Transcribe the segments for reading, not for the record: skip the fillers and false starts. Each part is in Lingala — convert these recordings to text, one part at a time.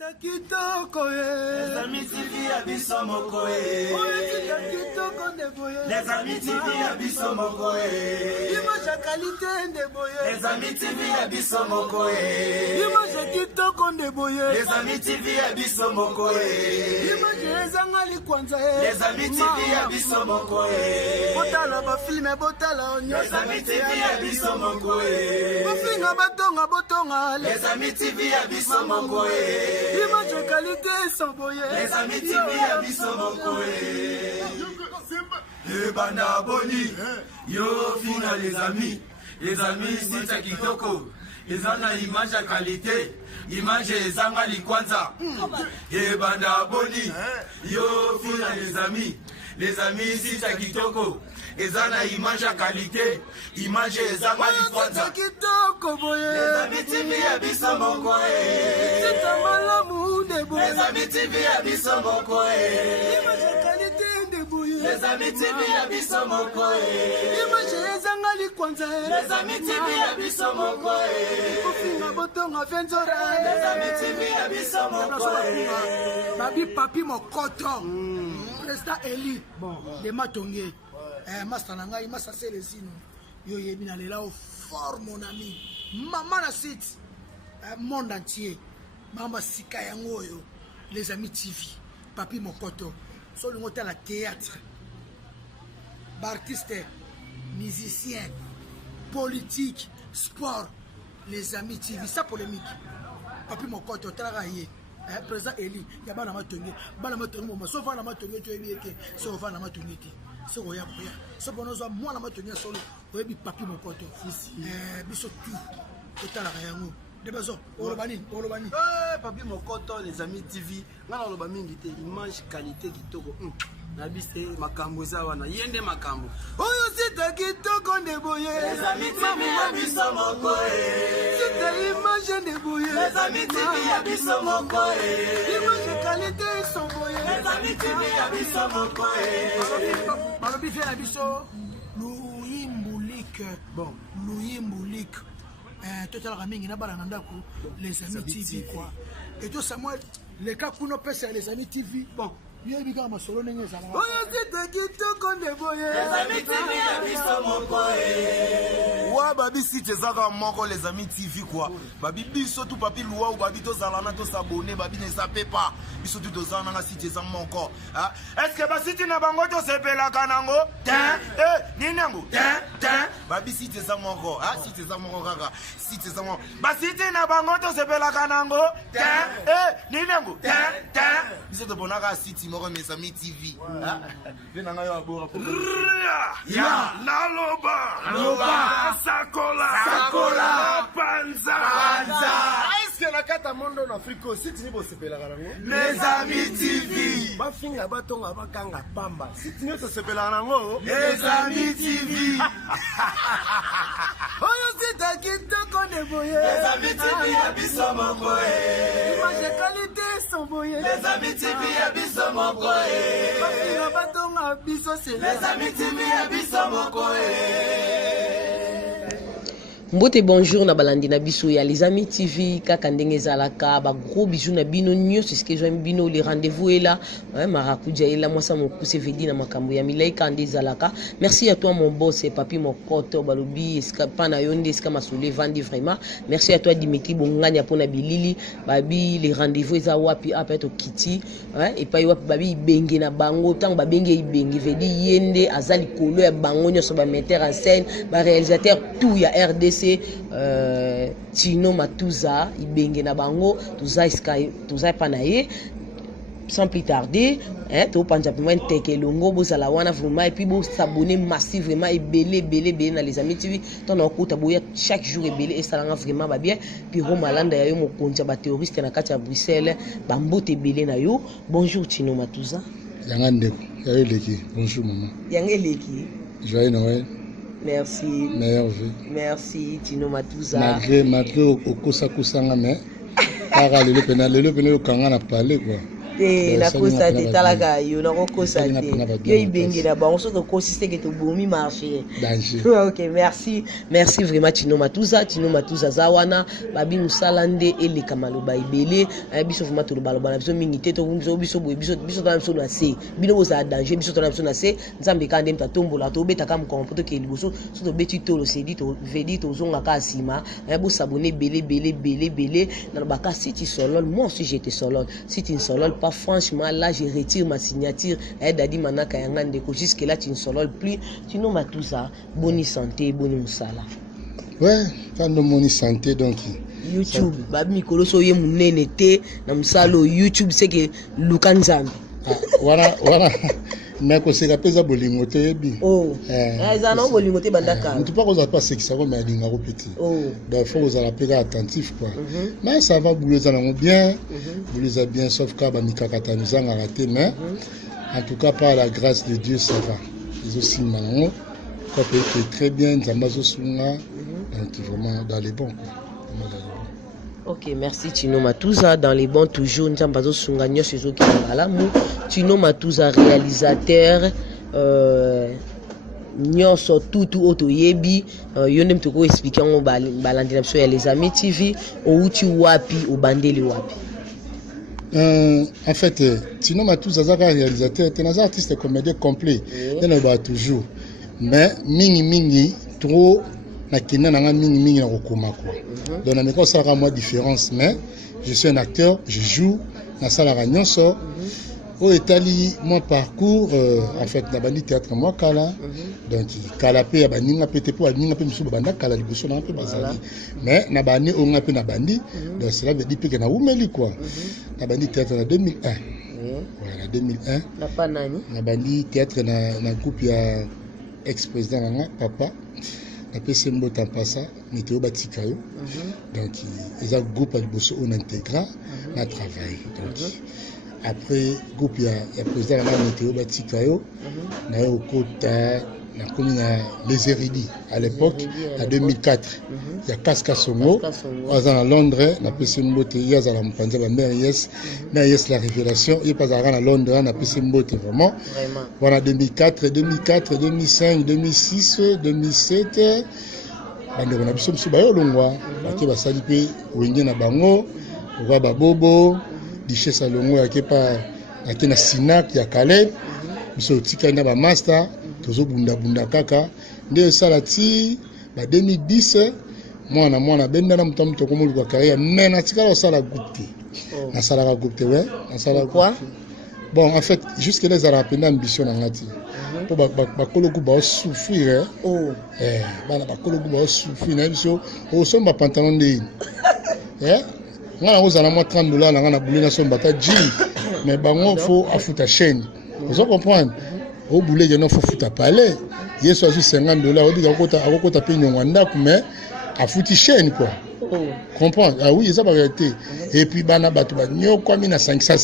Les amis TV abisso moko Les amis TV abisso moko Image qualité de boye. Les amis TV abisso moko Image kitoko de boye. Les amis TV abisso moko Image ezangali kwanza. Les amis TV abisso moko Botala ba film botala onyo. Les amis TV abisso moko Bofinga batonga botonga. Les amis TV abisso moko Image qualité sans boye. Les amis TV abisso moko Le banda boni yo fina les amis c'est ça kitoko ils ont une image à qualité image ezanga likwanza et banda boni yo fina les amis c'est ça kitoko ils ont une image à qualité image ezanga likwanza kitoko boye. Les amis TV abisso moko C'est un malamu de boye. Les amis TV abisso moko Image qualité de boye. Les amis TV abisso moko Image ezangali kwanza. Les amis TV abisso moko Bofinga botonga fenzora. Les amis TV abisso moko Babi papi mokoto. Président Eli. Bon, de Matongé. Master Nangai, Master Célestino. Yo yebina lela au fort mon ami. Maman na site. Monde entier. Mama Sika yango yo. Les amis TV. Papi mokoto. Solo ngota la théâtre. Artiste, musicien, politique, sport. Les amis TV. Ça polémique. Papi mokoto travailler. Président Eli, il y a bana matongi, sauf na matongi tu ebieke, sauf na matongi ti. So oya boya. So bonozo moi na matongi solo, oyebi papi mokoto. Biso tu. Totala yango. Debazo, olobani. Papi mokoto les amis TV, ngana oloba mingi te image qualité kitoko. Nabise makambo za wana yende makambo. Oyo sita kitoko de boye. Les amis TV abisso moko Sita image de boye. Les amis TV abisso moko Image qualité sans boye. Les amis TV abisso moko Balobi fait abisso Louis Mboulik. Bon, Louis Mboulik. Total Ramingi na balana ndako les amis TV quoi. Et tout Samuel les cas kuno pesa les amis TV. Bon, yo bika masolo nenge zala. Oyo sita kitoko de boye. Les amis TV abisso moko Wa babi si tezaka moko les amis TV quoi. Babi biso tout papi loi ou babi to zalana to s'abonner babi ne sape pas. Biso tout dozana na si tezaka moko. Est-ce que ba siti na bango to sepela kanango? Ninango. Babi si tezaka moko. Si tezaka moko kaka. Si tezaka moko. Ba siti na bango to sepela kanango? Ninango. Biso to bonaka siti moko mes amis TV. Venanga yo abora pour. Ya Naloba Sakola Panza Est-ce que la carte monde en Afrique aussi tu peux se payer la rango? Les amis TV Ba finga batonga bakanga pamba. Si tu ne se payer la rango, Les amis TV Oyo sita kitoko de boye. Les amis TV abisso moko Image qualité sans boye. Les amis TV abisso moko Bafinga batonga biso c'est Les amis TV abisso moko Mbote bonjour na balandi na biso ya les amis TV kaka ndenge zalaka ba gros bisous na bino nyonso ce que j'aime bino les rendez-vous est là marakuja est là moi ça mon pousse vedi na makambo ya milai kande zalaka merci à toi mon boss et papi mokoto balobi escapa na yonde eska masole vandi vraiment merci à toi Dimitri Bonganya pona bilili babi les rendez-vous eza wapi apa to kiti et pa wapi babi ibenge na bango tant ba benge ibenge vedi yende azali kolo ya bango nyonso ba metteur en scène ba réalisateur tout ya RDC Tino Matuza ibenge na bango tuza panaye sans plus tarder to panja piment teke longo bozala wana vraiment et puis bo s'abonner massif vraiment et belé na les amis TV ton okuta boya chaque jour et belé et ça langa vraiment ba bien puis Romalanda ya yo mokonza ba terroriste na kati ya Bruxelles ba mbote belé na yo bonjour Tino Matuza yanga ndeko ya leki bonjour maman yanga leki joyeux Noël. Merci. Meilleure vie. Merci Tino Matuza. Malgré au kosa kusanga mais para le pena au kanga na parler quoi. te nakosa te talaka yo nakokosa te yo ibenge na bango soki okosiste ke tobomi marché. Ok, merci vraiment Tino Matuza aza wana babi mosala nde eleka maloba ebele biso vraiment tolobaloba na biso mingi te biso tona biso na se bino bozala danger biso tona biso na se nzambe ka nde mtatombola tobetaka mokongo mpo toke liboso so tobeti tolo sedi vedi tozongaka nsima bosabone ebele na lobaka si tu solol moi aussi j'étais solol si tu ne solol pas franchement là je retire ma signature dadi manaka yanga ndeko jusque là tu ne solol plus Tino Matuza boni santé boni musala. Ouais, quand on moni santé donc YouTube babi mikolo so ye munene te na musalo YouTube c'est que luka nzambe voilà mais ko seka pesa bolingo te yebi eza na bolingo te bandaka tu pas qu'on a pas sekisa ko mais linga ko petit donc faut que ça pega attentif quoi mais ça va bouloza na bien bouloza bien sauf ka ba mikakata nzanga raté mais en tout cas par la grâce de Dieu ça va ils aussi mango ça peut être très bien nzambazo sunga donc vraiment dans les bons quoi. Ok, merci Tino Matuza. Dans les bons toujours, nous avons Sunganyo Sezo qui est là. Tino Matuza, réalisateur, nyonso tout auto yebi. Yonem toko expliquer on balandina sur les amis TV. Outi wapi, au bandeli wapi. En fait, Tino Matuza, réalisateur, c'est un artiste comédien complet. Il y en a toujours. Mais mingi trop. Na kina na mingi na kokoma quoi. Donc na meko sala moi différence mais je suis un acteur, je joue na sala nyonso. Au etali mon parcours en fait na bandi théâtre moi kala. Donc kala pe ya baninga pété po baninga pe musu banda kala liboso na pe bazali. Mais na bani onga pe na bandi donc cela veut dire que na umeli quoi. Na bandi théâtre na 2001. Voilà 2001. Na pa nani? Na bandi théâtre na groupe ya ex-président nanga papa. Après c'est un temps passé, météo batikayo. Donc ils ont groupe à Liboso on intégra na travail. Donc après groupe il y a président la météo batikayo na au kota na commune les Érudits à l'époque en 2004. Il y a Kaska Songo à Londres, na pese mbote ya za la mpanza ba mère yes na yes la révélation il pas à Londres na pese mbote vraiment. Voilà 2004, 2005, 2006, 2007 bande na biso biso ba yolongwa ba ba sali pe wenge na bango ba babobo dichesse alongo ya kepa akina Sinak ya Caleb biso tika na ba master tozo bunda kaka nde salati ba 2010 mwana benda na mtamto ko mulu kwa carrière mais na tika la sala groupe na sala groupe ouais na sala quoi bon en fait jusque les arapena ambition na ngati po ba koloku ba souffrir bana ba koloku ba souffrir na biso o somba pantalon de ngana kozala mo $30 na ngana boulé na somba ta jean mais bango faut afuta chaîne vous comprenez au boulé il no faut futa palais yeso azu $50 au bika akota pe nyongo ndako mais afuti chaîne quoi comprendre ah oui ça va réalité et puis bana bato ba nyoko mi na 500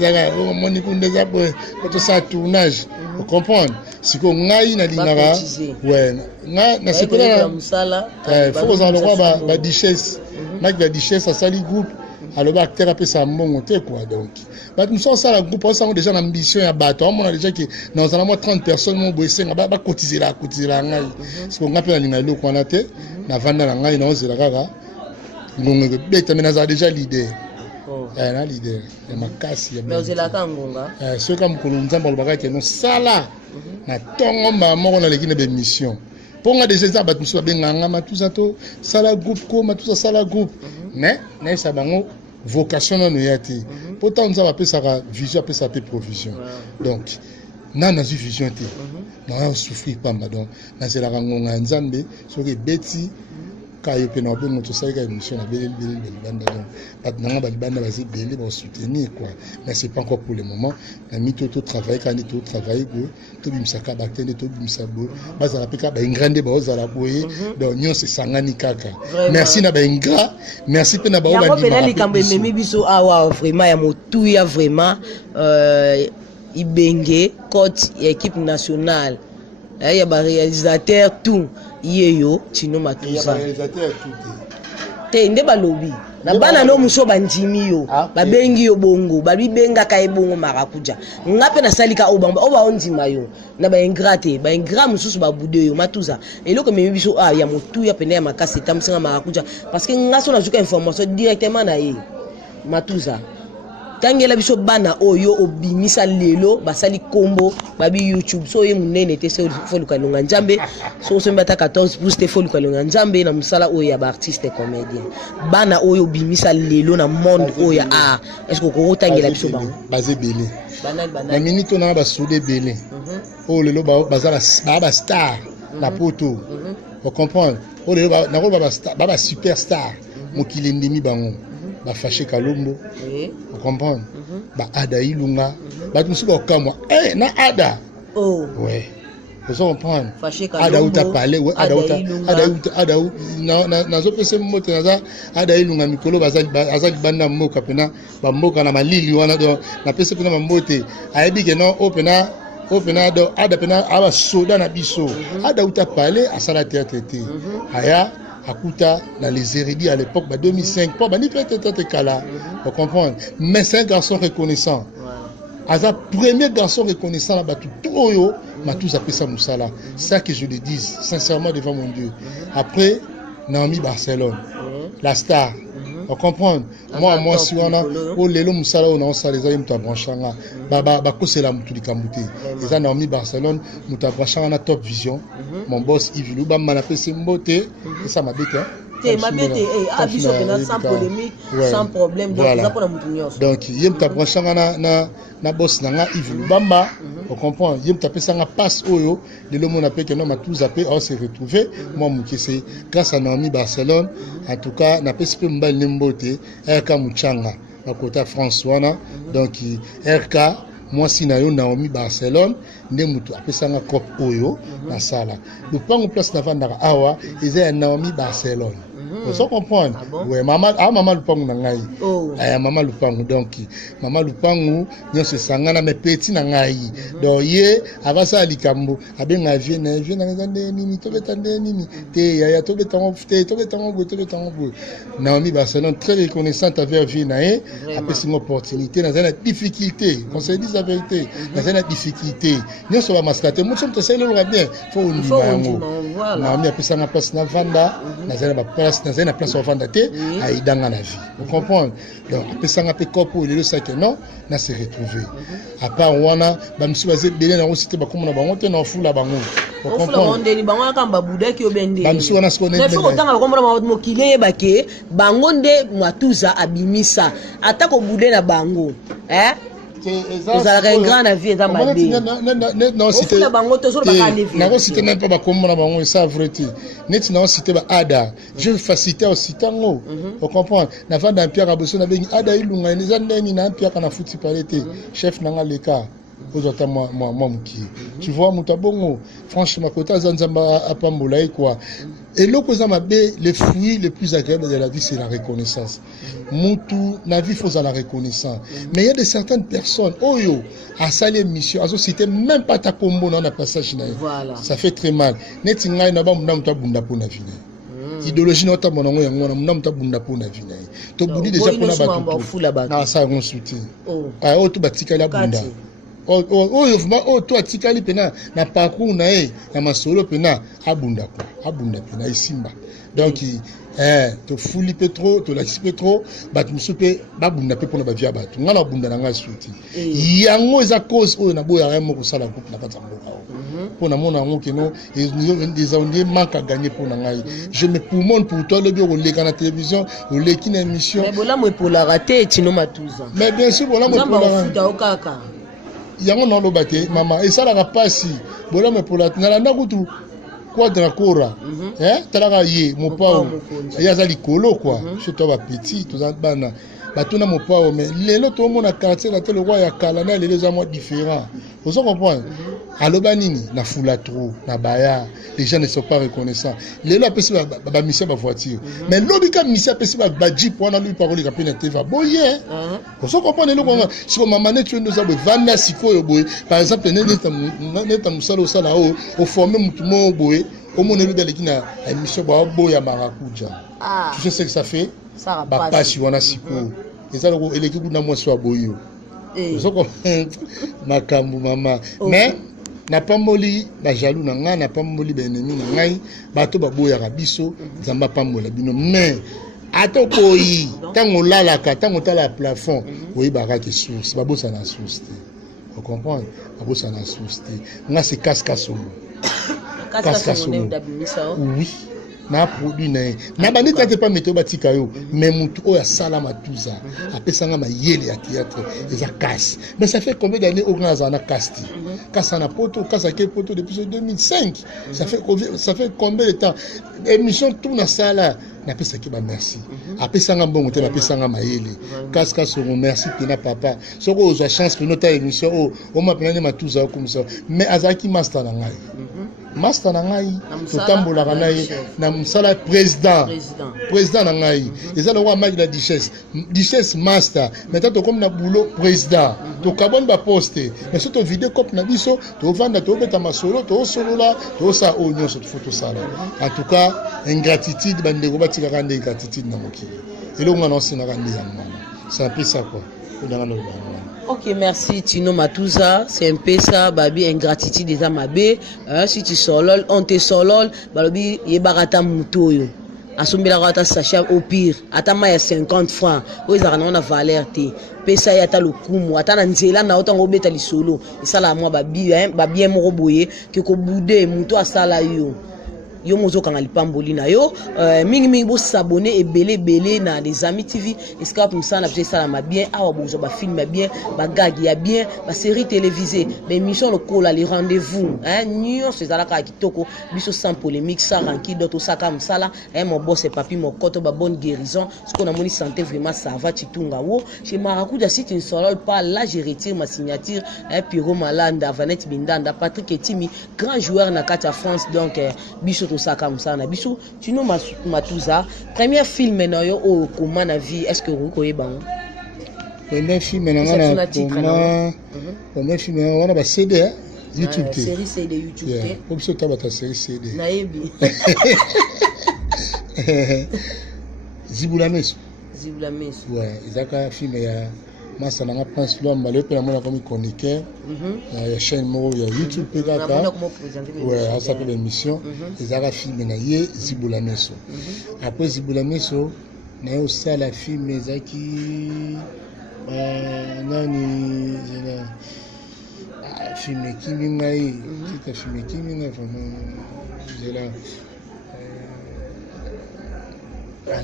daga o moni kunde za pour ça tournage vous comprendre siko ngai na lingara ouais na sepela faut que ça le ba duchesse na ba duchesse ça sali groupe alors ba acteur après ça mbongo te quoi donc ba nous sommes ça la groupe on a déjà l'ambition ya bato on a déjà que dans un mois 30 personnes mon boissé ba cotiser ngai siko ngape na linga lo kwa na te na vanda na ngai na ozela kaka ngongo beta mais na déjà leader na leader ya makasi ya ozela ka ngonga ce comme ko nzamba lo bakaki no sala na tongo mama na lekine be mission ponga déjà ça ba musu benganga matuza to sala groupe ko matuza sala groupe mais na ça bango vocation no yati pourtant nous avons ça vision après ça provision donc na vision te na souffrir pas donc na c'est la ngonga nzambe soki beti kayo pe na bongo to saika émission na belé banda donc pas na banda basi belé ba soutenir quoi mais c'est pas encore pour le moment na mito to travail quand to travail go to bimsaka baktende to bimsabo bazala peka ba ingrande ba ozala boye donc nyo se sangani kaka merci na ba ingra merci pe na ba ba di ba likambo memi biso awa vraiment ya motu ya vraiment ibenge coach équipe nationale ya ba réalisateur tout Yeyo Tino Matuza. Il y a réalisateur tout. te nde balobi na bana no muso bandimi yo babengi yo bongo babibenga ka ebongo marakuja ngape na salika obamba oba ondima yo na ba ingrate ba ingra mususu ba bude yo matuza eloko memi biso ya motu ya pene ya makasi tamsinga marakuja parce que ngaso na zuka information directement na ye matuza tangela biso bana oyo obimisa lelo basali kombo babi YouTube so ye munene te se foluka longa njambe so so mbata 14 plus te foluka longa njambe na musala oyo ya ba artiste comédien bana oyo obimisa lelo na monde oyo est-ce que ko tangela biso bango basé belé na minute na ba soudé belé oh lelo bazala ba star la poto vous comprendre oh lelo na ko ba superstar mokili ndimi bango ba fâché Kalombo vous comprendre ba ada ilunga ba musu ba kamwa na ada ouais vous comprendre ada uta parler ouais ada na zo pese moto ada ilunga mikolo bazali banda moka pena ba moka na malili wana do na pese pena mbote ayebi ke no opena do ada pena aba soda na biso ada uta parler asala théâtre aya Akuta dans les érudits à l'époque, 2005, pas ni peut-être kala, vous comprenez. Mais c'est un garçon reconnaissant. Asa premier garçon reconnaissant là-bas tout m'a tous appelé ça Moussala. C'est ça que je le dis sincèrement devant mon Dieu. Après Naomi Barcelone, la star. Vous comprenez. Moi si on a oh lelo Moussala on a ça les amis muta branchanga ba ko c'est la mutu likambuté. Et ça Naomi Barcelone muta branchanga top vision. Mon boss Yves Luba m'a appelé Simbote et ça m'a bête sans polémique, sans problème. Donc, il y a un boss Yves Lubamba, on comprend, il y a un passe oyo, les hommes appellent que nous avons tous appelé, on s'est retrouvés. Moi, c'est grâce à Naomi Barcelone, en tout cas, on a pas si mbal nimbote, RK Mouchanga, à côté François, donc RK. Moi si na yo Naomi Barcelone nde mutu apesanga cop oyo na sala le pango place na vandaka awa eza Naomi Barcelone vous comprenez ouais maman le pango na ngai maman le pango donc maman le pango nyo se sangana me petit na ngai donc ye avasa likambo abenga vie na ngande nini to betande nini te ya to betango go Naomi Barcelone très reconnaissante avec vie na ye apesi une opportunité dans une difficulté on se dit la vérité dans une difficulté nous sommes mascaté moi sommes c'est le bien faut on Naomi apesi na place na vanda na une place au vanda te aidanga na vie vous comprenez donc apesi na pe kopo le sac non na se retrouver à part wana ba misi bazé belé na cité ba komona bango te na fula bango vous comprenez bango kamba budaki obende ba misi wana se connaît mais faut tanga komona mokile bake bango nde mwatuza abimisa atako bude na bango ezalaka grand na vie eza mabe nako cité même pas bakomona bango esa vrai te neti nao cité ba ada je facilité au citango on comprend na vanda Pierre Aboso na bengi ada ilunga eza ndeni na Pierre kana futi parete chef nanga leka ozata moi muki tu vois mutabongo franchement côté zanzamba apambola quoi et l'opposant mabe les fruits les plus agréables de la vie c'est la reconnaissance mutu na vie faut la reconnaissance mais il y a de certaines personnes oyo a salé mission azo cité même pas ta combo na passage na ça fait très mal neti ngai na ba muta bunda pona vie idéologie nota monango yango na muta bunda pona vie to budi déjà pona ba na ça on soutien o to batika la bunda toi tikali pena na parcours na na masolo pena abunda pena isimba donc to fuli petro to la petro bat musupe babunda pe pona ba via batu ngala bunda na nga suti yango eza cause oyo na boya yamo ko sala coupe na katambo pona mona ngo keno des ondiers manque à gagner pour ngai je me poumonne pour toi le bureau le na télévision ou le kina émission mais bola mo pola raté tino matuza mais bien sûr bola mo pola yango na lobate mama esalaka pasi bola me pola na landa kutu quadra kora talaka ye mopao yaza likolo quoi surtout ba petit tout ça bana batuna mopao mais lelo to mona quartier la tele roi ya kala na lelo za moi différent vous comprenez aloba nini na fula trop na baya les gens ne sont pas reconnaissants lelo apesi ba mission ba voiture mais lobika mission apesi ba jeep wana lui parole ka pena teva boye vous comprenez le comment si maman ne tu nous a vanda siko yo boye par exemple neta musalo sala o former mutumo boye Au moins, nous avons une émission de Maracuja. Tu sais ce que ça fait? Ça passe. On a siko. Et ça, l'équipe de moi soit boyo. Makambu mama. Mais, n'a pas moli, na jaloux n'a pas moli, ben ennemi n'a ngai, bato baboya rabiso, zamba pas mola bino. Mais, attends boyi, tant on l'a la carte, tant on t'a la plafond, oui baraki source, babo ça na source. Vous comprenez? Babo ça na source. Nga c'est casse-casse. Casse-casse. Oui. Na produit na bandi tete pas météo batika yo mais mutu oya sala matuza apesanga mayele ya théâtre eza casse mais ça fait combien d'années au grand zana casti kasa na poto kasa ke poto depuis 2005 ça fait combien de temps émission tout na sala na pesa ki ba merci apesanga mbongo te na pesanga mayele kaska so merci pena papa soko oza chance pour notre émission o ma pena matuza comme ça mais azaki master na ngai master na ngai totambola na ye na musala président na ngai eza le roi magi la duchesse master maintenant to comme na boulot président to kabon ba poste mais surtout vidéo cop na biso to vanda to beta masolo to solola to sa onyo so photo sala en tout cas ingratitude bandeko batika kande ingratitude na mokili elo ngana osina kande ya mama c'est un peu ça quoi Ok, merci Tino Matuza. C'est un peu ça, babi, ingratitude des amabé. Si tu solol, on te solol, babi, yebarata mutoyo. Assumbila rata sacha au pire. Atama ya 50 francs. Oza na valeur te. Pesa ya ta lokumu. Atana nzela na otango beta li solo. Et ça la moi babi mo boye ke ko bude muto asala yo. Yo mozo kanga lipamboli na yo mingi bo s'abonner et belé na les amis TV escape msana peut ça la bien awa bozo ba film bien ba gag ya bien ba série télévisée ba émission lokola les rendez-vous nyo c'est ça la ka kitoko biso sans polémique ça ranki d'auto saka msala mon boss et papi mon koto ba bonne guérison ce qu'on a moni santé vraiment ça va chitunga wo chez Maracuja si tu ne solol pas là je retire ma signature Piro Malanda Vanette Bindanda Patrick Etimi grand joueur na Katia France donc biso ça comme ça na biso Tino Matuza premier film na yo o comment na vie est-ce que vous connaissez ba premier film na premier film on a ba CD YouTube série CD YouTube comme ça tu as ta série CD na yebi Zibula Meso ouais izaka film ya masa na pense lo mbale pe na mona comme chroniqueur ya chaîne mo ya YouTube pe kaka ouais ça s'appelle l'émission ezaka film na ye Zibula Meso après Zibula Meso na yo ça la film ezaki nani zela film kimi ngai kita film kimi ngai vraiment zela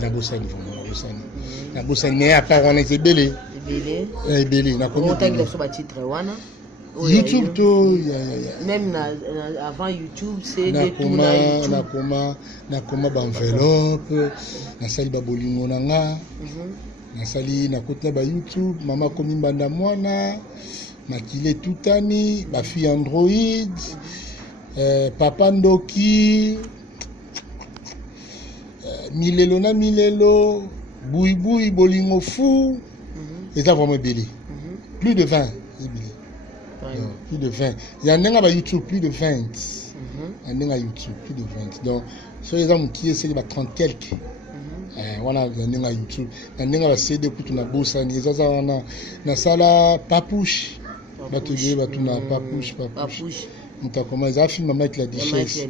na bosani na bosani mais à part on était belé na comment titre wana YouTube to même avant YouTube c'est des tout na comment ba enveloppe na sali ba bolingo nanga na sali na kota ba YouTube mama komi mbanda mwana makile tutani ba fille Android papa Ndoki milelo boui bolingo fou et ça vraiment belé plus de 20 plus de 20 il y en a YouTube plus de 20 il y a YouTube plus de 20 donc sur les hommes qui essaient de 30 quelques voilà il y a YouTube il y a CD pour na bossa ni ça na sala papouche batuje batuna papouche Mtakoma za film mama la duchesse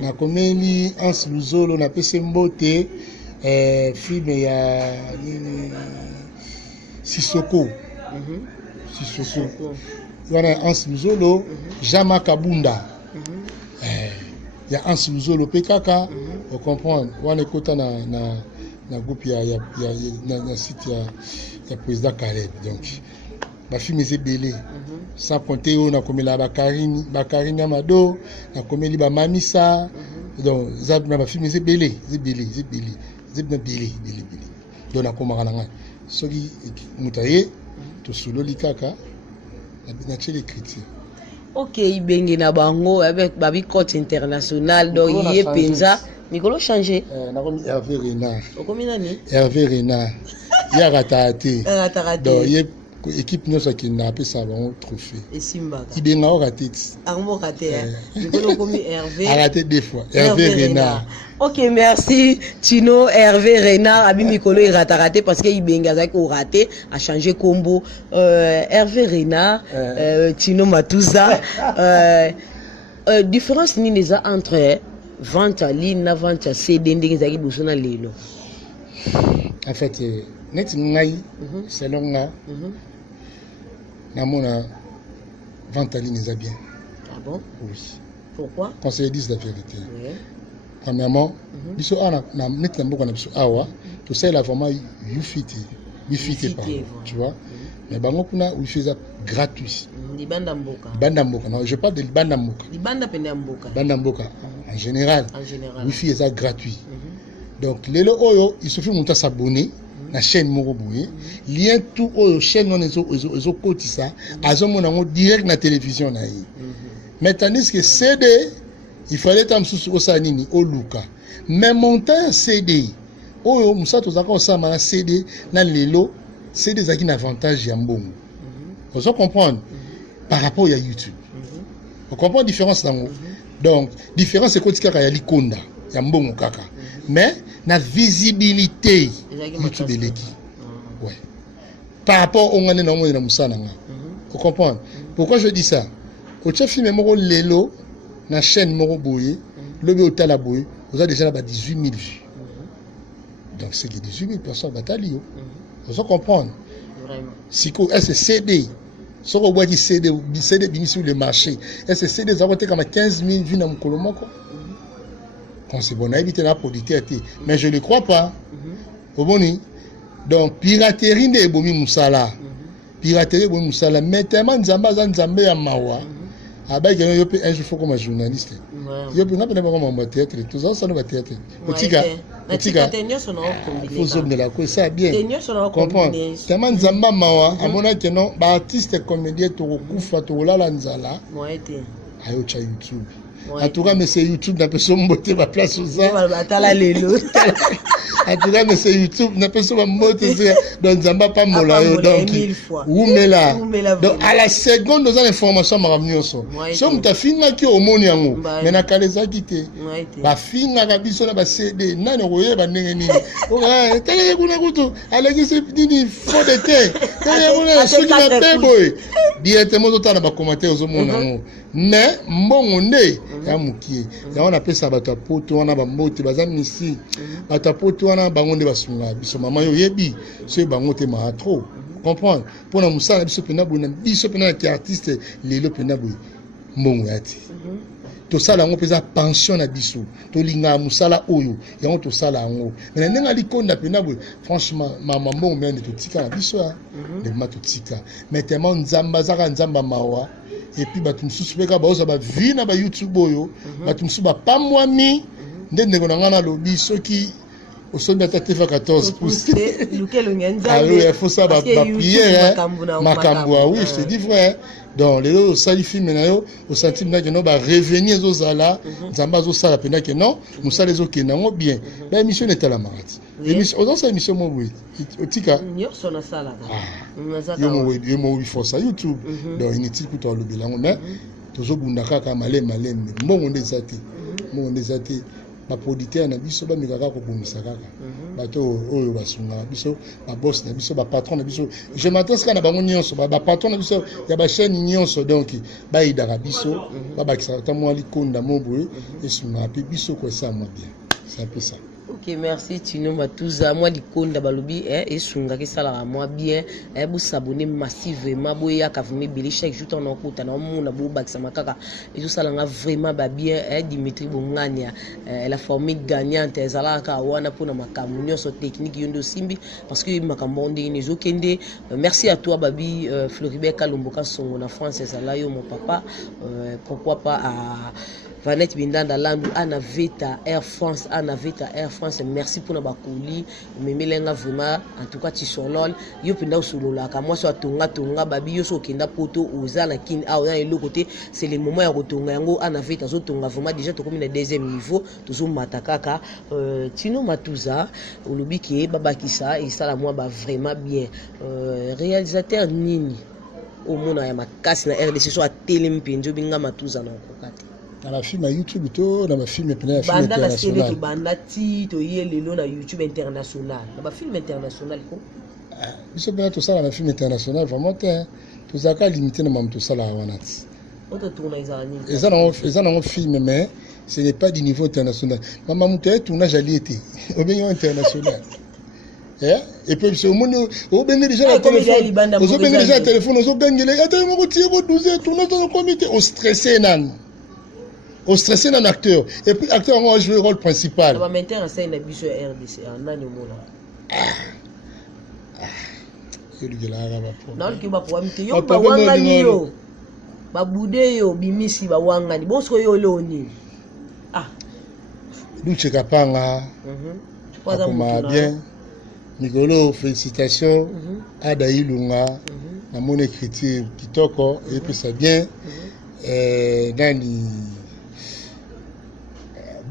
na komeli Hans Luzolo na pese mbote film ya nini Sissoko wana Hans Luzolo Jama Kabunda ya Hans Luzolo pekaka on comprend wana kota na groupe ya site ya président Caleb donc ba film ezebele sans compter on a commis la Bakarini Amado na commis ba Mamisa donc ça ba film ezebele donc na komaka na ngai soki mutaye to solo likaka na chele critique ok ibenge na bango avec babi cote international donc yé penza mikolo changer na komi Hervé Renard okomi nani Hervé Renard ya ratate donc yé équipe nous qui n'a pas ça un trophée et Simba il est en raté Armo raté je comme Hervé raté deux fois Hervé Renard. Ok, merci Tino Hervé Renard abi Mikolo il raté parce que il benga ko raté a changé combo Hervé Renard Tino Matuza différence ni les entre vente en ligne na vente à CD ndenge zaki bosona lelo. En fait net ngai selon nga namona vente en ligne est bien. Ah bon? Oui. Pourquoi? Quand c'est disent la vérité. Oui. Premièrement, biso ana na net na mboko na biso awa tout ça là vraiment wifi pas, tu vois. Mais bango kuna wifi ça gratuit. Di banda mboka. Banda mboka. Non, je parle de banda mboka. Di banda pende mboka. Banda mboka. En général. En général. Wifi est ça gratuit. Donc lelo oyo il suffit monta s'abonner na chaîne moko boye. Lien tout oyo chaîne non ezo kotisa azomona ngo direct na télévision na yi. Mais tandis que CD il fallait tam sous au nini au luka. Mais montant CD oyo musa tozaka osama na CD na lelo CD zaki na avantage ya mbongo. Vous comprendre par rapport à YouTube. Vous comprenez la différence là. Donc différence c'est quoi qu'il y a likonda ya mbongo kaka. Mais la visibilité YouTube est l'équipe. Ouais. Par rapport au ngane na mo na musana nga. Vous comprenez? Pourquoi je dis ça? Au chef film moko lelo na chaîne moko boye, le be otala boye, vous avez déjà là 18 000 vues. Donc c'est que 18 000 personnes batali. Vous comprenez? Vraiment. Si ko c'est CD. Si on voit du CD bien sur le marché, est-ce que CD ça va être comme 15 000 vues dans mon colomoko? Quand c'est bon, on a évité la productivité. Mais je ne le crois pas. Au bon, donc piraterie n'est pas moussala. Piraterie n'est pas moussala. Mais tellement nzamba ya mawa. Aba il y a un jour faut comme journaliste. Il y a pas comme un théâtre, tout ça ça va théâtre. Otika. Faut zoner la quoi ça bien. Comprends. Tellement nzamba mawa, amona que non, ba artiste comédien to kufa to la nzala. Moi été. Ayo cha YouTube. En tout cas, mais c'est YouTube n'a pas son beauté ma place aux ça. En tout cas, mais c'est YouTube n'a pas son beauté donc Zamba pas molayo donc où mais là donc à la seconde dans l'information m'a revenu so. Si on t'a fini qui au monde yango mais na kaleza kité. Ba finga ka biso na ba CD nani roye ba ndenge nini. Oh tele kuna kuto aleki se dini faux de thé. Tele kuna ce qui na peboy. Directement autant na ba commentaire au monde yango. Mais mbongo nde ya mukie ya on appelle ça bato poto wana ba mbote baza misi bato poto wana bango nde basunga biso mama yo yebi so bango te ma trop comprendre pona musala biso pena bona biso pena ki artiste lelo pena boy mbongo yati to sala ngo pesa pension na biso to linga musala oyo yango to sala ngo mais nenga likonda pena boy franchement mama mbongo mende to tika biso ya de matotika mais tellement nzamba zaka nzamba mawa. Et puis batum suspeka ba oza ba vie na ba YouTube oyo batum suba pas moi mi ndenge ngona lobi soki osombi ata tefa 14 pouces il faut ça ba prière makambo oui je te dis vrai donc les autres sali film na yo au senti na que non ba revenir zo zala nzamba zo sala pena que non musala zo ke nango bien la émission est à la marati émission aux anciennes émissions mo oui otika nyorso na sala yo mo oui for ça YouTube donc inutile pour toi le bilan mais tozo bunda kaka malem mbongo ndezati mbongo ndezati ba producteur na biso ba mikaka ko bomisa kaka bato oyo basunga biso ba boss na biso ba patron na biso je m'attends na bango nyonso ba patron na biso ya ba chaîne nyonso donc ba idara biso ba bakisa ta mo likonda mo boye et sunga pe biso ko ça moi bien c'est un peu ça. Ok, merci Tino Matuza. Moi, likonda balobi et sunga ki sala moi bien vous s'abonner massivement boya ka vumi bili chaque jour on okota na mona bo bakisa makaka et tout ça là vraiment ba bien Dimitri Bongania la formule gagnante ezalaka wana pona makambo nyonso technique yondo simbi parce que makambo ndenge nezo kende. Merci à toi Babi Floribert Kalomboka songo na France ezala yo mon papa pourquoi pas à Vanette Bindanda Landu Ana Veta Air France merci pour na bakoli memelenga vraiment en tout cas tisonol yo pinda usolola ka moi so tonga babi yo so kenda poto ozana kin a on le côté c'est le moment ya rotonga yango Ana Veta zo tonga vraiment déjà to comme na deuxième niveau tozo matakaka Tino Matuza olobi ki babakisa et ça la moi ba vraiment bien réalisateur nini au mona ya makasi na RDC so a telempenjo binga Matuza na kokati dans la film à YouTube to dans ma film plein film banda la série international qui banda ti to yelelo na YouTube international na ba film international ko biso bien tout ça dans la film international vraiment tout ça ka limité na mam tout ça la wanati auto tourna izani ils ont un film mais ce n'est pas du niveau international maman muté tournage allié été au bien international. Et puis c'est au monde au bien déjà le téléphone au bien déjà le téléphone au gagner les attends mon petit au 12 tournage dans le comité au stressé nan acteur et puis acteur va jouer le rôle principal va maintenir en scène la biso RDC en nani mona non ki ba pour mite yo ba wangani yo ba bude yo bimisi ba wangani bosko yo loni Luche Kapanga comment bien Migolo félicitations Ada Ilunga na mon écriture kitoko et puis ça bien Nani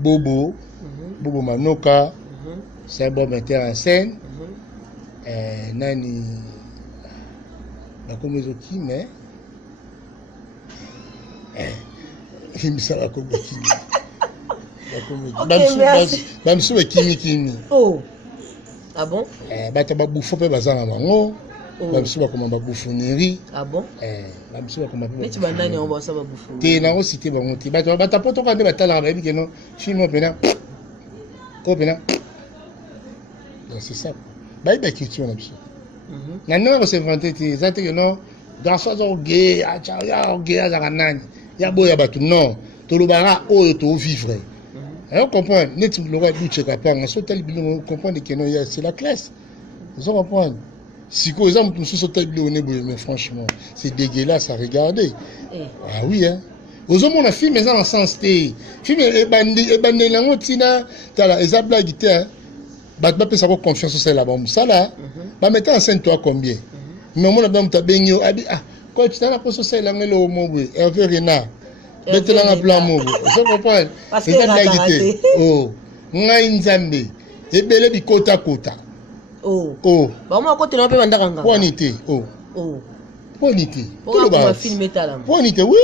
Bobo Manoka c'est un bon metteur en scène Nani Bakomezo qui mais il me sera comme qui Bamsou Kimi oh ah bon bata babufo pe bazanga bango bamsou bakoma babuffonnerie ah bon bamsou bakoma pe tu bandani on va ça babuffonnerie te na ko cité bango te bata poto ka nde batala ba bi que non film pena c'est ça ba iba culture na biso na nanga ko s'inventer te ça te que non dans ça zo gay a charia gay a zanani ya boya batu non to lobara oyo to vivre. On comprend, net le roi Luche Kapanga, on comprend que c'est la classe. Vous comprenez? Si vous avez un peu mais franchement, c'est dégueulasse à regarder. Ah oui, hein. Vous avez un film, mais en sens T. Film est bandé, la tina, t'as la, les blagues, hein. Bah, tu peux savoir confiance sur la bombe. Ça là, bah, mettez en scène toi combien? Mais moi, la bombe, t'as baigné, quand tu as la poste sur la main, au mot, Hervé Renard. Betela blanc mo je comprends parce que la oh ngai nzambe ebele bikota kota oh ba mo ko tena pe bandaka nganga bonité bonité pour ba film etala bonité oui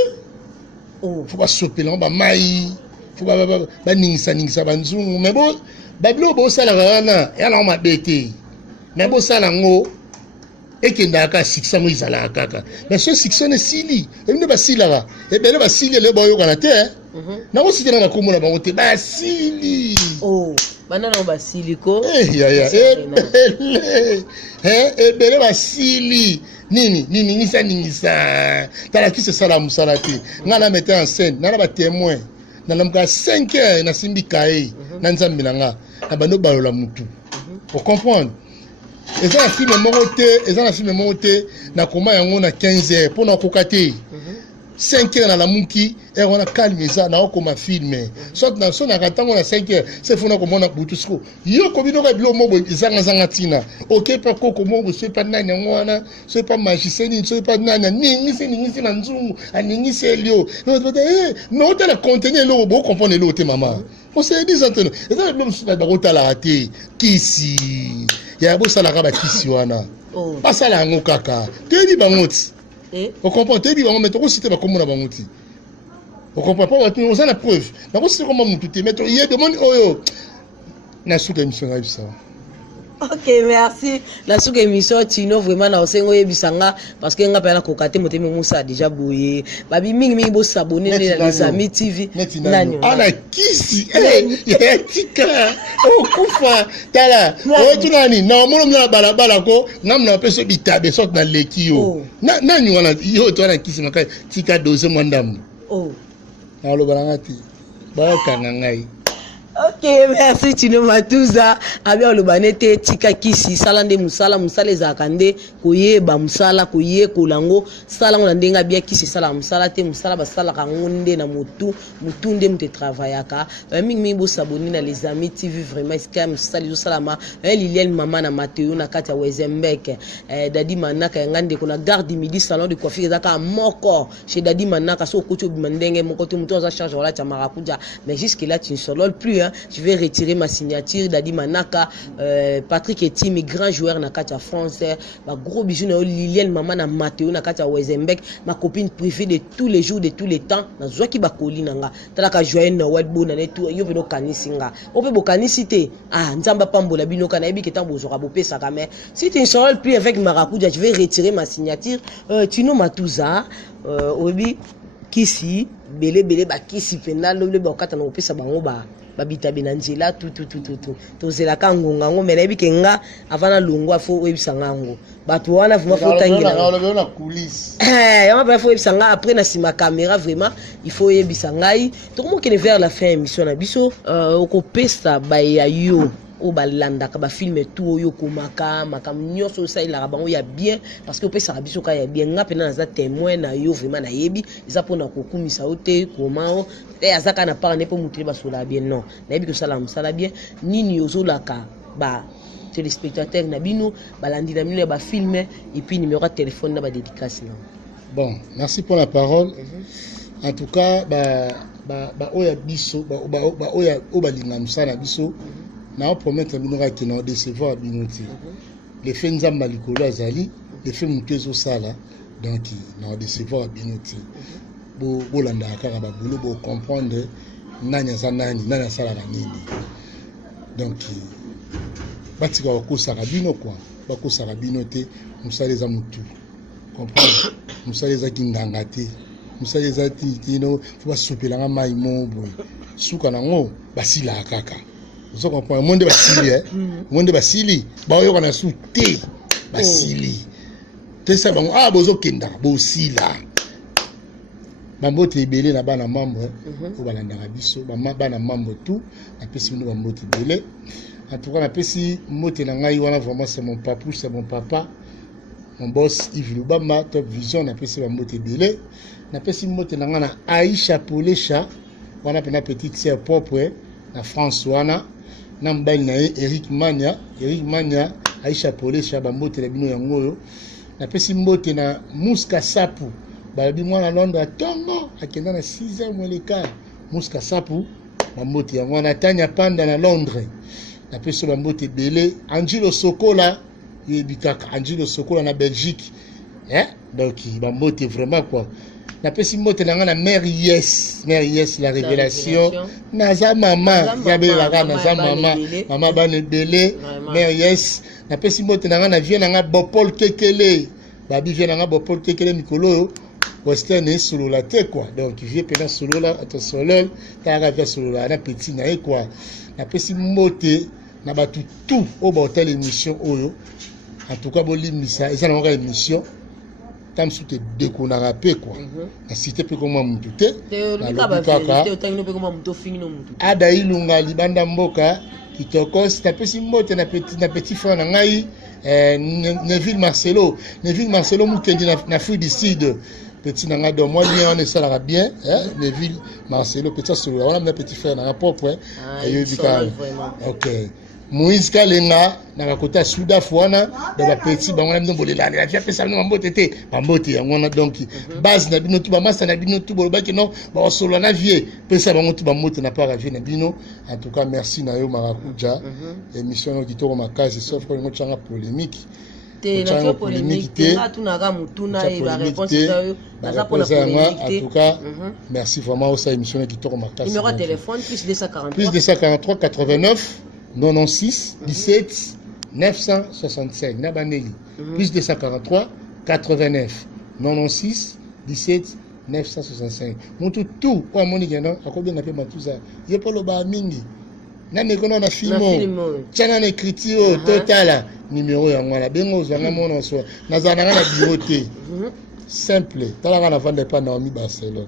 faut pas sopela ba mai faut ba ningisa banzungu mais bon bablo bo sala wana yana ma bete mais bo sala ngo ekendaka siksa mo izala kaka mais ce siksa ne sili ebine basilaka ebele basili le boyo kana te na ko sitena na komona bango te basili bana na basili ko ebele basili nini ningisa tala ki se sala musala te ngana mette en scène na ba témoin na lamka 5 heures na simbi kai na nzambi nanga na bano balola mutu pour comprendre. Et ça, film monté, na koma yango na 15 heures pour na kokate. 5 heures na la muki, et on a calmé ça, na okoma filmé. Soit na son na katango na 5 heures, c'est fona komona butusko. Yo komino ka bilo mobo zanga tina. OK pas koko mobo c'est pas nani ngwana, c'est pas magicien, c'est pas nani ningi na nzungu, aningi selio. Mais on t'a la contenir lo bo comprendre lo te maman. On s'est dit ça teno. Et ça l'homme sur la rota la raté. Kisi. Ya bo sala ka ba kisi wana. Pas sala ngo kaka. Te di bangoti. On comprend te di bango mais to citer ba komona bangoti. On comprend pas on a la preuve. Na ko citer comment mutu te mettre il demande oyo. Na suka émission na ça. Ok, merci. La souka émission Tino vraiment na osengo yebisanga parce que nga pela kokate motemi musa déjà boye. Babi mingi bo s'abonner les amis TV. Nani. Ala kisi. Ya tika. Kufa. Tala. Tunani. Na mono na balabala ko ngamna peso bitabe sort na leki yo. Nani wana yo to na kisi maka tika dose mwandamu. Na lo balangati. Ba kanga ngai. Ok, merci Tino Matuza. Abia olobanete tika kisi sala nde musala ezaka nde koyeba musala koye kolango sala ngona ndenga bia kisi sala musala te musala basala kango nde na mutu nde mute travaillaka. Mingi bo saboni na les amis TV vraiment iska musala zo salama. Liliane mama na Mateo na kati ya Wezembek. Dadi Manaka ngande kuna garde midi salon de coiffure ezaka moko chez Dadi Manaka so kocho bimandenge moko te mutu za charge wala cha marakuja. Mais jusque là tu ne solol plus. Je vais retirer ma signature. Dadi Manaka, Patrick Eti, mes grands joueurs na Katia France, ma gros bijou na Liliane maman na Mateo na Katia Wezembek, ma copine préférée de tous les jours, de tous les temps. Na Zoaki Bakoli nanga. Talaka joyeux na Wadbo na netu yo veno kanisinga. Ope bo kanisite. Ah, nzamba pambola bino kana ebi ketan bozora bo pesa kame. Si tu ne solol plus avec Marakuja, je vais retirer ma signature. Tino Matuza, obi kisi bele ba kisi penda loble ba kata na opesa bango ba babita benanzela tout tozela kangonga ngo mena ebike nga avana longwa fo webisa ngango bato wana vraiment faut tangela na coulisse yama ba fo webisa nga après na sima caméra vraiment il faut yebisa ngai to mo kene vers la fin émission na biso okopesa ba ya yo o balanda ka ba filme tout yo komaka makam nyoso sa ila bango ya bien parce que opesa biso ka ya bien nga pena za témoin na yo vraiment na yebi eza pona kokumisa ote komao te azaka na parne po mutile basola bien non na yebi ko sala musala bien nini ozolaka ba téléspectateur na bino balandi na bino ba filme et puis numéro de téléphone na ba dédicace non. Bon, merci pour la parole. En tout cas ba oya biso ba oya obalinga musala biso na promettre bino ka kina décevoir bino ti les faits nzamba likolo azali les faits mutezo sala donc na décevoir bino ti bo landa kaka ba bolo bo comprendre nani sala na nini donc batika bakosa rabino quoi bakosa rabino te musala za mutu comprendre musala za kinganga te musala za tino fo basopela nga mai mobo suka nango basila kaka. Vous comprenez, monde basili monde basili ba yo kana souté basili te ça bango bozo kenda bo sila bambote ebele na bana mambo o balanda biso bana mambo tout na pesi bino bambote ebele en tout cas na pesi mote na ngai wana vraiment c'est mon papou c'est mon papa mon boss Yves Lubama Top Vision na pesi bambote ebele na pesi mote na ngana Aïcha Polecha wana pena petite sœur propre na France wana na mbali na Eric Mania Aïcha Polecha bambote la bino yango na pesi mbote na Muska Sapu balabi mwana Londres tongo akenda na 6h moins le quart Muska Sapu bambote yango na Tanya Panda na Londres na pesi bambote belé Angelo Sokola yebikaka Angelo Sokola na Belgique donc bambote vraiment quoi. Na pesi mote na ngana mère yes la révélation naza mama yabela kana naza mama bane délé mère yes na pesi mote na ngana vient na nga Bopol Kekele babi vient na nga Bopol Kekele mikolo western et solo la te quoi donc vient pena solo la attention lol ta ga solo la na petit na quoi na pesi mote na batu tout au hôtel émission oyo en tout cas bolimisa eza na émission tam sous te déconara pe quoi la cité pe comme mutu te na lobikaka ada ilunga libanda mboka kitokos tapesi mote na petit frère na ngai Neville Marcelo mukendi na Fruit du Sud petit na ngai donc moi bien on est ça la bien Neville Marcelo petit solo on a mon petit frère na propre yobika OK Moïse Kalenga na kota Souda Fwana de ba petit bango na ndombo lela la via pesa no mbote te mbote yango na donc base na bino tu ba masa na bino tu boloba ki non ba solo na vie pesa bango tu ba mbote na pas vie na bino en tout cas merci na yo Marakuja émission qui toro makazi sauf que ngo tshanga polémique te na polémique te atunaka mutuna et la réponse est baza pour la polémique en tout cas merci vraiment au sa émission qui toro makazi numéro de téléphone +243 89 96 17 965 Nabaneli plus 243 89 96 17 965 Montu tout kwa moni gena akobe na pe matuza yepolo ba mingi na mekono na filmo tchana na écriture totala numéro ya ngwana bengo zanga mona so na zana na bureau te simple tala na vendre pas Naomi Barcelone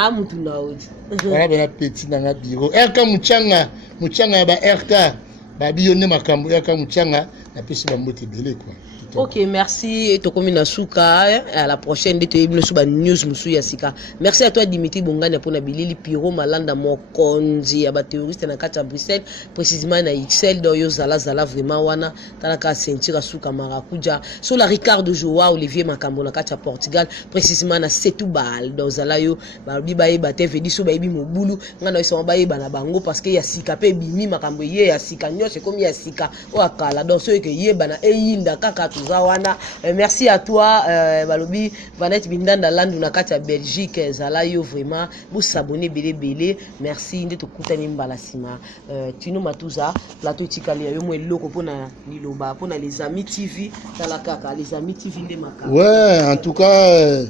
Ah, mutuna oji. Voilà, ben appétit dans le bureau. RK Muchanga ba RK. Babi yonne makambo RK Muchanga, na pesi ba mbote belé quoi. Ok, merci. Et Tokomi Nasuka. À la prochaine. News Musu Yasika. Merci à toi, Dimitri Bongani, pour Nabilili Piro, Malanda Mokonzi, à terroriste na Kacha Bruxelles, précisément na XL, Doyo Zala Zala, vraiment, Wana, Tanaka Sentira Suka Marakuja, sur la Ricardo Joa, Olivier Makambo, na Kacha Portugal, précisément na Setubal, dans Zalayo, Babi Bate, Vediso Baby Mobulu, Nana Isombaye Banabango, parce que Yasika, pe Bimi Makambo, Yasika, c'est comme Yasika, Oakala, dans ceux que Yebana, Eyinda, Kaka, merci à toi, Balobi, Vanette Bindanda Landou Nakata Belgique, Zalayo, vraiment, vous s'abonnez, belé, merci, de te coûter Mbalasima, Tino Matouza, plateau Tikali, Yomo et Loko pour Niloba, pour les amis TV, Talakaka, les amis TV de Maka. Ouais, en tout cas,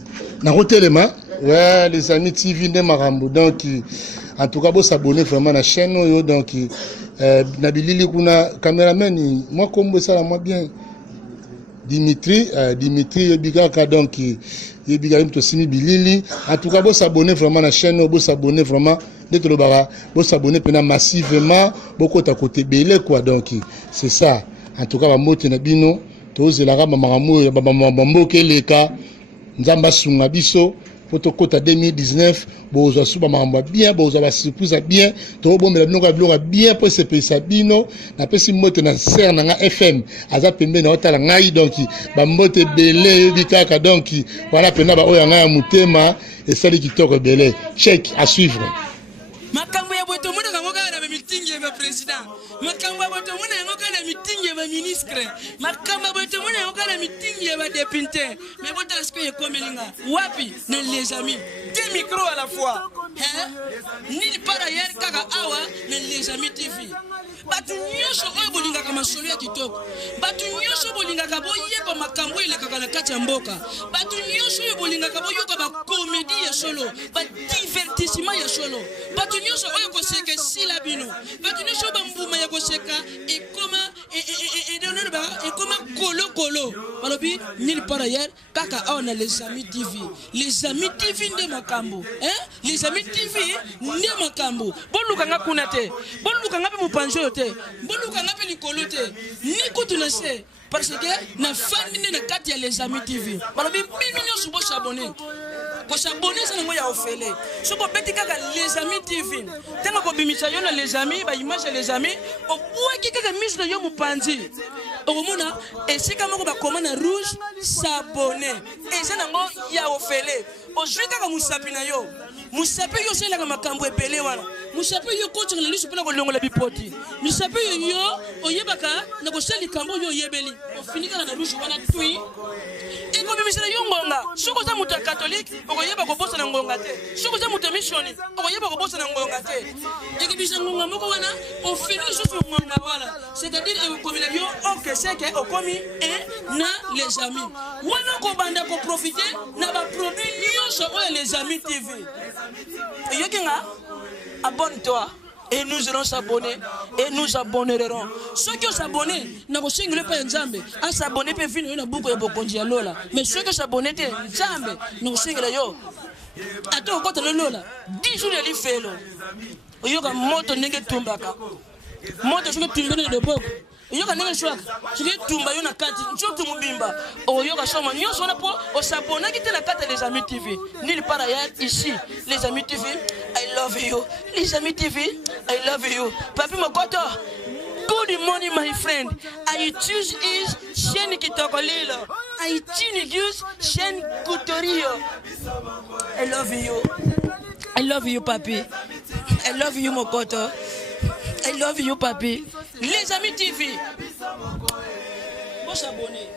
Narotelema, ouais, les amis TV de Marambo, donc, en tout cas, vous s'abonnez vraiment à la chaîne, donc, Nabilili Kuna, caméraman, moi, comme ça, moi bien. Dimitri Yebigaka donc Yebigaka Tosimi Bilili. En tout cas, vous s'abonnez vraiment à la chaîne, vous s'abonnez vraiment d'être le bara, vous s'abonnez massivement, beaucoup à côté belé quoi donc c'est ça. En tout cas, mote na bino, tous la rama maramu ya bambo keleka, nzamba sunga biso. Poto kota 2019 bozo suba mamba bien bozo ba surprise bien to bombe la biloko bien pour se pesa bino na pesi moto na ser na FM aza pembe na otala ngai donc ba mbote belé bikaka donc voilà pena ba oya ngai mutema et sali kitoko belé check à suivre makambo ya boto mona kangoka na meeting ya président makambo ya boto mona kangoka na meeting ya ministre makambo ya boto mona kangoka na meeting ya député mais boto est-ce que komelinga wapi ne les amis deux micros à la fois hein ni par ailleurs kaka awa ne les amis TV batu nyosho oyo bolingaka masolo ya kitoko batu nyosho bolingaka boyeba makambo ile kaka na kati ya mboka batu nyosho oyo bolingaka boyoka ba comédie ya solo ba divertissement ya solo batu nyosho oyo koseka sila bino batu nyosho bambuma ya koseka ekoma ekoma kolo balobi nil par ailleurs kaka awa na les amis TV nde makambo hein les amis TV nde makambo boluka nga kuna te boluka nga pe mupanjo te boluka nga pe likolo te ni kutu na se parce que na fandi nde na kati ya les amis TV balobi bino nyonso bo s'abonner ko s'abonner ça ngo ya ofele so ko beti kaka les amis TV tenga ko bimisa yo na les amis ba image ya les amis o bwaki kaka mise yo mupanzi okomona esika moko ba commande rouge s'abonner et ça ngo ya ofele ozwi kaka musapi na yo musapi yo selaka makambo ebele wana musapi yo kotsanga na lisu pena ko longola bipoti musapi yo oyebaka na ko seli kambo yo yebeli ofinika na rouge wana tui eko bimisela yo ngonga soko za muta catholique okoyeba ko bosa na ngonga te soko za muta missioni okoyeba ko bosa na ngonga te ekibisa ngonga moko wana ofini susu ngonga wala c'est-à-dire ekomela yo ok c'est que okomi et na les amis wana ko banda ko profiter na ba produit nyonso oyo les amis TV yokinga abonne-toi et nous allons s'abonner et nous abonnerons ceux qui s'abonnent na ko single pa nzambe a s'abonner pe vino na buko ya bokonji ya lola mais ceux qui s'abonnent te nzambe no single yo ato ko to lola 10 jours ya lifelo oyoka moto ndenge tumbaka moto soko tumbana de boko oyoka ndenge shwaka soko tumba yo na kati nchoto mubimba oyoka soma nyonso na po o s'abonner ki te na kati les amis TV nulle part ailleurs ici les amis TV I love you les amis TV I love you papi mokoto good morning my friend I choose is chaîne kitoko lilo I choose chaîne kutorio I love you papi I love you mokoto I love you papi les amis TV vous s'abonner